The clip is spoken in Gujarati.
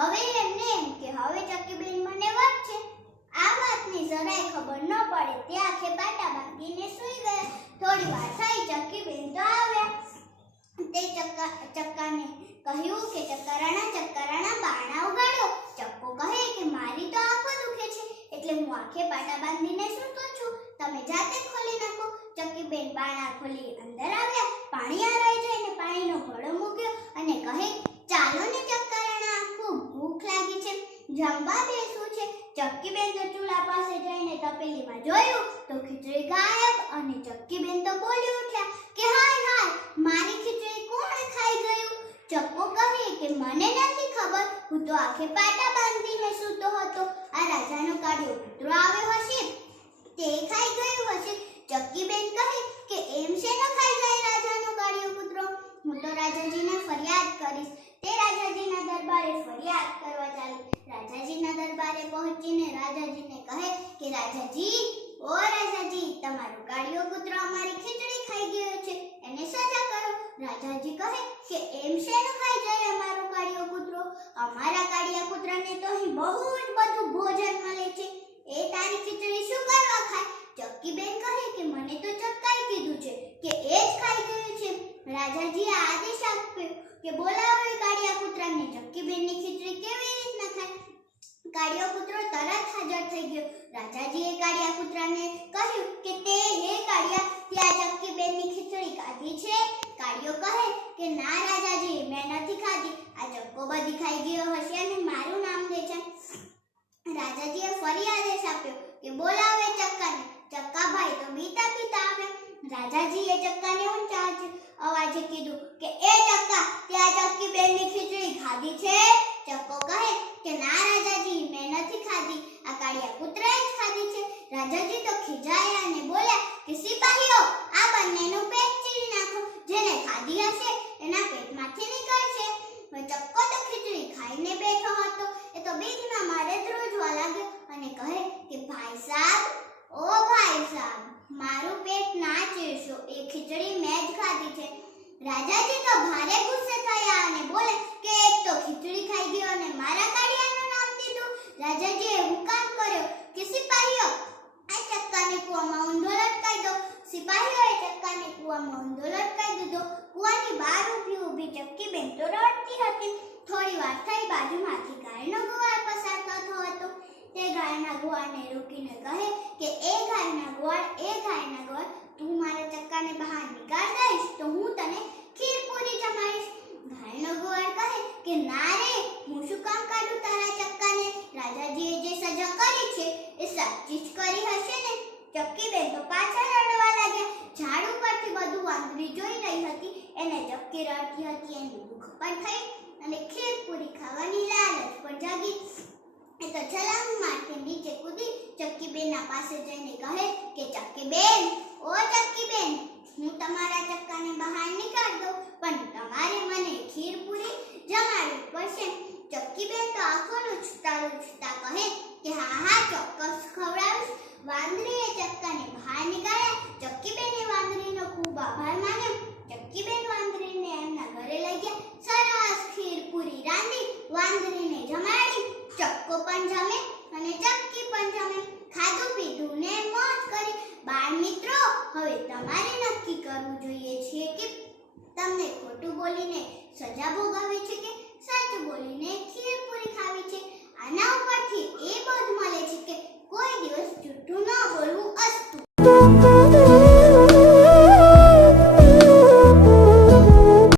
હવે એમને એમ કે હવે ચક્કીબેન મને વળશે. આ વાતની જરાય ખબર ન પડે ત્યાં ખેપાટા બાંધીને સૂઈ ગયા. થોડી વાર થઈ ચક્કીબેન તો આવ્યા. તે ચક્કાને કહ્યું કે ચક્કરાણા બાણા ઉગાડો. ચક્કો કહે કે મારી તો આંખો દુખે છે એટલે હું આંખે પાટા બાંધીને સૂતો છું, તમે જાતે ખોલી નાખો. ચક્કીબેન બાણા ખોલી અંદર આવ્યા. પાણી આરાઈ જઈને પાણીનો ઘડો મૂક્યો અને કહે ચાલો ને ચક્કરાણા, ખૂબ ભૂખ લાગી છે, જમવા બેસવું છે. ચક્કીબેન તો ચૂલા પાસે જઈને તપેલીમાં જોયું તો ખીચડી ગાયબ અને ચક્કીબેન તો બોલી ઉઠ્યા કે હાય હાય, મારી ખીચડી કોણ ખાઈ ગયું? ચક્કો કહે કે મને નથી ખબર, હું તો આંખે પાટા બાંધીને સૂતો હતો. આ રાજાનો કાળિયો કૂતરો આવ્યો હશે, તે ખાઈ ગયું હશે. ચક્કીબેન કહે કે એમ શેનો ખાઈ જાય રાજાનો કાળિયો કૂતરો? હું તો રાજાજીને ફરિયાદ કરીશ. તે રાજાજીના દરબારે ફરિયાદ કરવા ચાલી. રાજાજીના દરબારે પહોંચીને રાજાજીને કહે કે રાજાજી, ઓ રાજાજી, તમારો કાળિયો કૂતરો અમારી ખીચડી ખાઈ ગયો છે, એને સજા કરો. રાજાજી કહે કે એમ શેનું ખાઈ જાય અમારો કાળિયો કૂતરો? અમારા કાળિયા કૂતરાને તો અહીં બહુ જ બધું ભોજન મળે છે, એ તારી ખીચડી શું કરવા ખાય? ચક્કીબેન કહે કે મને તો ચક્કાએ કીધું છે કે એ જ ખાઈ ગયું છે. રાજાજીએ આદેશ આપ્યો કે બોલાવો એ કાળિયા કૂતરાને. ચક્કીબેનની ખીચડી કેવી રીતના ખાય? કાળિયો કૂતરો તરત હાજર થઈ ગયો. રાજાજીએ કાળિયા કૂતરાને કહ્યું કે તે હે કાળિયા, ત્યાં ચક્કીબેનની ખીચડી ખાધી છે? કાળિયો કહે કે ના રાજાજી, મેં નથી ખાધી, આ ચક્કો બધી ખાઈ ગયો હશે અને મારું નામ લે છે. રાજાજીએ ફરી આદેશ આપ્યો કે બોલાવે ચક્કાને. ચક્કાભાઈ તો બીતા બીતા આવ્યા. રાજાજીએ ચક્કાને ઊંચા અવાજે કીધું કે એ ચક્કા, ત્યાં ચક્કીબેનની ખીચડી ખાધી છે? ચક્કો કહે કે ના રાજાજી, મેં નથી ખાધી, આ કાળિયા કૂતરાએ જ ખાધી છે. રાજાજી તો ખીજાયા અને બોલ્યા કે સિપાહીઓ, આ બંનેનું પેટ ચીરી નાખો, જેને ખાધી હશે એના પેટમાંથી નીકળશે. ચક્કો તો ખીચડી ખાઈને બેઠો હતો, એ તો બીકના મારે ધ્રુજવા લાગ્યો અને કહે કે ભાઈ સાહેબ, ઓ ભાઈ સાહેબ, મારું પેટ ના ચીરશો, એ ખીચડી મેં જ ખાધી છે. રાજાજી તો ભારે ગુસ્સે થયા અને બોલે કે એક તો ખીચડી ખાઈ ગયો અને મારા કાળિયાનું નામ દીધું. રાજાજીએ હુકમ કર્યો કે સિપાહીઓ, આ ચક્કાને કૂવામાં ઊંધો લટકાઈ દો. સિપાહીઓએ ચક્કાને કૂવામાં ઊંધો લટકાઈ દીધો. કૂવાની બહાર ઊભી ચક્કીબેન તો રડતી હતી. થોડી વાર થઈ, બાજુમાંથી ગાયનો ગુવાળ પસાર થતો હતો. તે ગાયના ગુવાળને રોકીને કહે કે એ ગાયના ગુવાળ, તું મારા ચક્કાને બહાર નીકાળ દઈશ તો હું તને ખીરપૂરી જમાડીશ. ગાયનો ગુવાળ કહે કે ના રે, હું શું કામ કાઢું તારા ચક્કાને? રાજાજીએ જે સજા કરી છે એ સાચી જ કરી હશે ને? ચક્કીબેન તો પાછા રડવા લાગ્યા. ઝાડ ઉપરથી બધું વાંદરી જોઈ રહી હતી. એને ચક્કી રડતી હતી એની ભૂખ પણ થઈ અને ખીરપૂરી ખાવાની લાલચ પણ જાગી. એ તો છલાંગ મારતી નીચે કૂદી ચક્કીબેનના પાસે જઈને કહે કે ચક્કીબેન, ઓ ચક્કીબેન, હું તમારા ચક્કાને બહાર નીકાળ દઉં, પણ તમારે મને ખીરપૂરી જમાડવી પડશે. ચક્કીબેન તો આંખોનું છૂટા કહે કે હા હા, ચોક્કસ ખવડાવીશ. વાંદરીએ ચક્કાને બહાર નીકાળ્યા. ચક્કીબેને વાંદરીનો ખૂબ આભાર માન્યો. ચક્કીબેન વાંદરીને એમના ઘરે લઈ ગયા. સરસ ખીરપૂરી રાંધી વાંદરીને જમાડી. ચક્કો પણ જમે અને ચક્કી પણ જમે. ખાધું પીધું ને મોજ કરી. બાળ મિત્રો, હવે તમારે નક્કી કરવું જોઈએ છે કે તમને ખોટું બોલીને સજા ભોગવવી છે કે સાચું બોલીને ખીરપૂરી ખાવી છે. આના ઉપરથી એ બોધ મળે છે કે કોઈ દિવસ જૂઠું ન બોલવું. અસ્તુ.